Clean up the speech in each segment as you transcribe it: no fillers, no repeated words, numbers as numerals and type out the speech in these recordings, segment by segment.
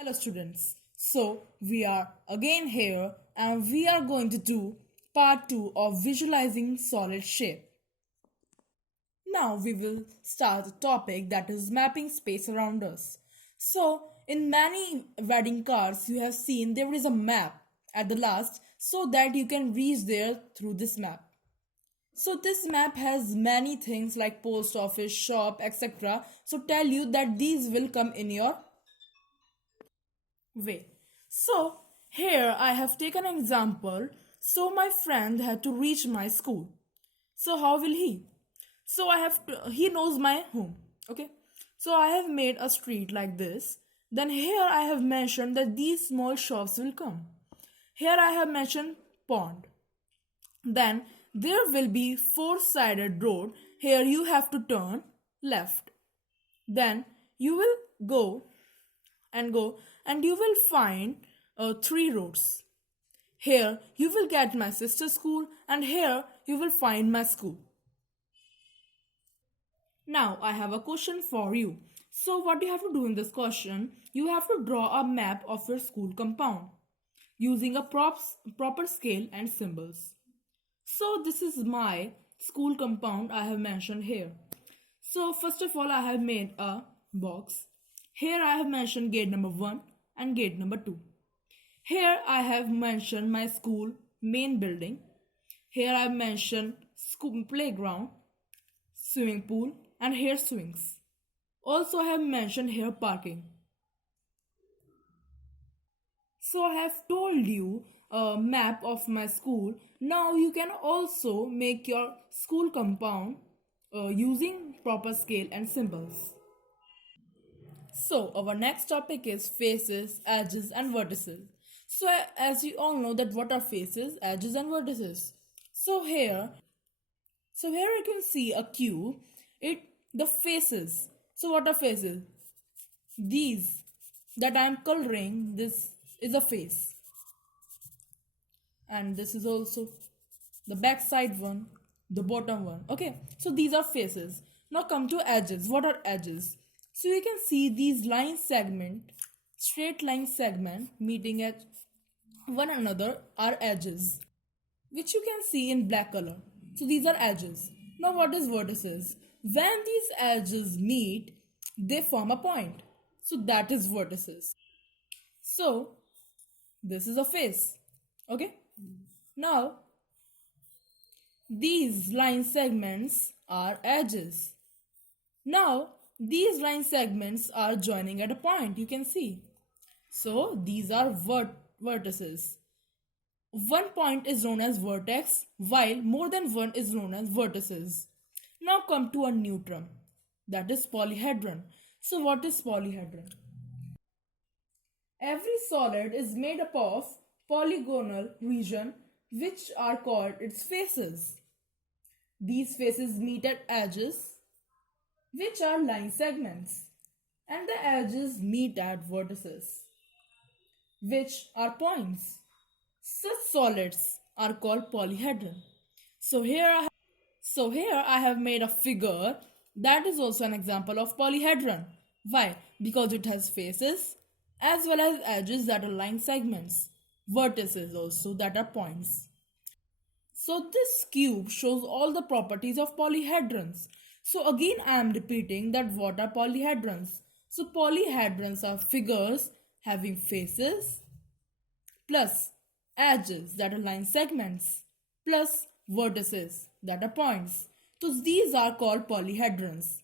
Hello students, so we are again here and we are going to do part 2 of visualizing solid shape. Now we will start a topic that is mapping space around us. So in many wedding cards you have seen there is a map at the last so that you can reach there through this map. So this map has many things like post office, shop, etc. So tell you that these will come in your way. So here I have taken an example. So my friend had to reach my school. So how will he? So he knows my home. Okay. So I have made a street like this. Then here I have mentioned that these small shops will come. Here I have mentioned pond. Then there will be four-sided road. Here you have to turn left. Then you will go and you will find three roads. Here you will get my sister's school and here you will find my school. Now I have a question for you. So what you have to do in this question, you have to draw a map of your school compound using a proper scale and symbols. So this is my school compound I have mentioned here. So first of all I have made a box. Here I have mentioned gate number 1 and gate number 2. Here I have mentioned my school main building. Here I have mentioned school playground, swimming pool and here swings. Also I have mentioned here parking. So I have told you a map of my school. Now you can also make your school compound using proper scale and symbols. So our next topic is faces, edges and vertices. So as you all know that what are faces, edges and vertices. So here you can see a cube. The faces. So what are faces? These that I am coloring, this is a face. And this is also the back side one, the bottom one. Okay, so these are faces. Now come to edges. What are edges? So you can see these straight line segment meeting at one another are edges, which you can see in black color. So these are edges. Now what is vertices? When these edges meet, they form a point. So that is vertices. So this is a face. Okay. Now these line segments are edges. Now these line segments are joining at a point, you can see. So these are vertices. One point is known as vertex while more than one is known as vertices. Now come to a new term, that is polyhedron. So what is polyhedron? Every solid is made up of polygonal region which are called its faces. These faces meet at edges which are line segments and the edges meet at vertices which are points. Such solids are called polyhedron. So here I have made a figure that is also an example of polyhedron. Why? Because it has faces as well as edges that are line segments, vertices also that are points. So this cube shows all the properties of polyhedrons. So again I am repeating that what are polyhedrons? So polyhedrons are figures having faces plus edges that are line segments plus vertices that are points. So these are called polyhedrons.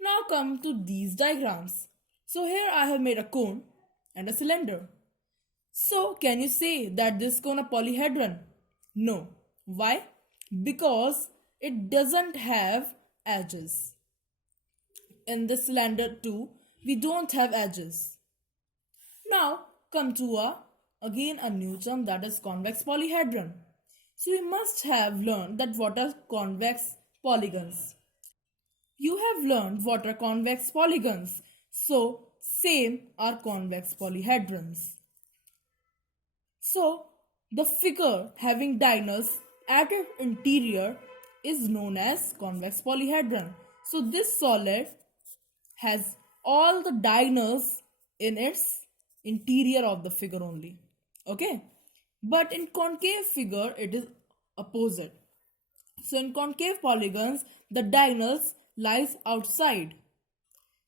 Now come to these diagrams. So here I have made a cone and a cylinder. So can you say that this cone a polyhedron? No. Why? Because it doesn't have edges. In the cylinder too, we don't have edges. Now come to again a new term, that is convex polyhedron. So we must have learned that what are convex polygons. You have learned what are convex polygons. So same are convex polyhedrons. So the figure having diagonals at its interior is known as convex polyhedron. So this solid has all the diagonals in its interior of the figure only. Okay, but in concave figure it is opposite. So in concave polygons the diagonals lies outside.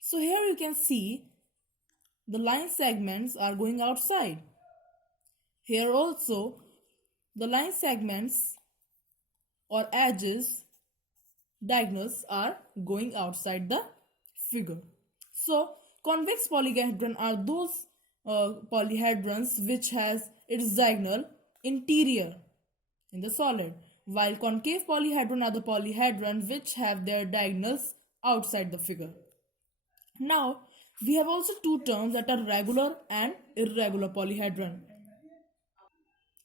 So here you can see the line segments are going outside. Here also the line segments or edges diagonals are going outside the figure. So convex polyhedron are those polyhedrons which has its diagonal interior in the solid, while concave polyhedron are the polyhedron which have their diagonals outside the figure. Now we have also two terms that are regular and irregular polyhedron.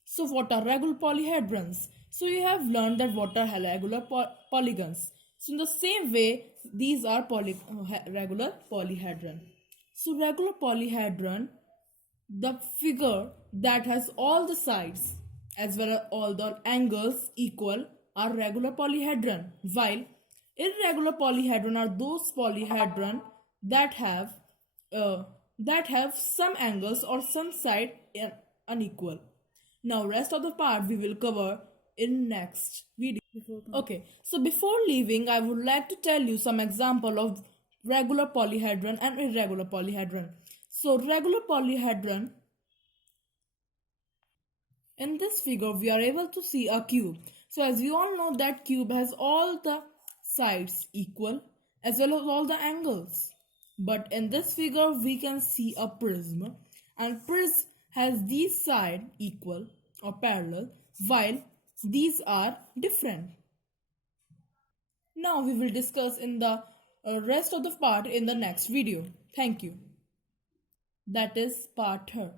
So what are regular polyhedrons? So you have learned that what are regular polygons. So in the same way, these are regular polyhedron. So regular polyhedron, the figure that has all the sides as well as all the angles equal are regular polyhedron, while irregular polyhedron are those polyhedron that have some angles or some side unequal. Now rest of the part we will cover in next video. Okay, so before leaving I would like to tell you some example of regular polyhedron and irregular polyhedron. So regular polyhedron, in this figure we are able to see a cube. So as we all know that cube has all the sides equal as well as all the angles. But in this figure we can see a prism, and prism has these sides equal or parallel while these are different. Now we will discuss in the rest of the part in the next video. Thank you. That is part 3.